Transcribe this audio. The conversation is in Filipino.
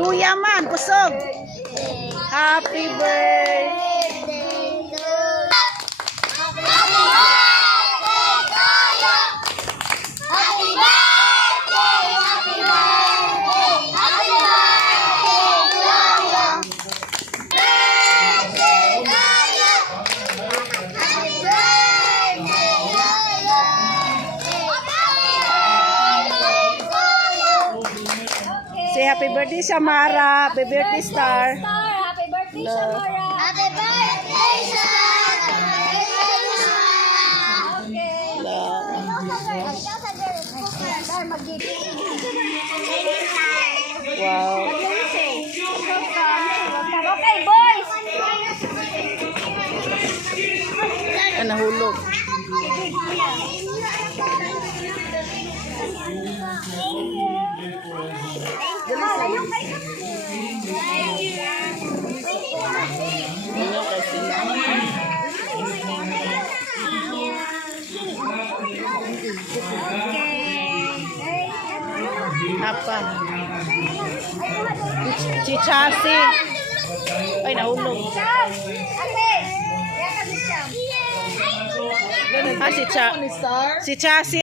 Luya man, kusog. Happy birthday. Say happy birthday, Samara. Happy birthday, Star. Happy birthday, Samara. Happy birthday, Wow. Okay, boys. Nahulog. Apa? Si Chasi. Ay, nahulog. Ah, si Chasi.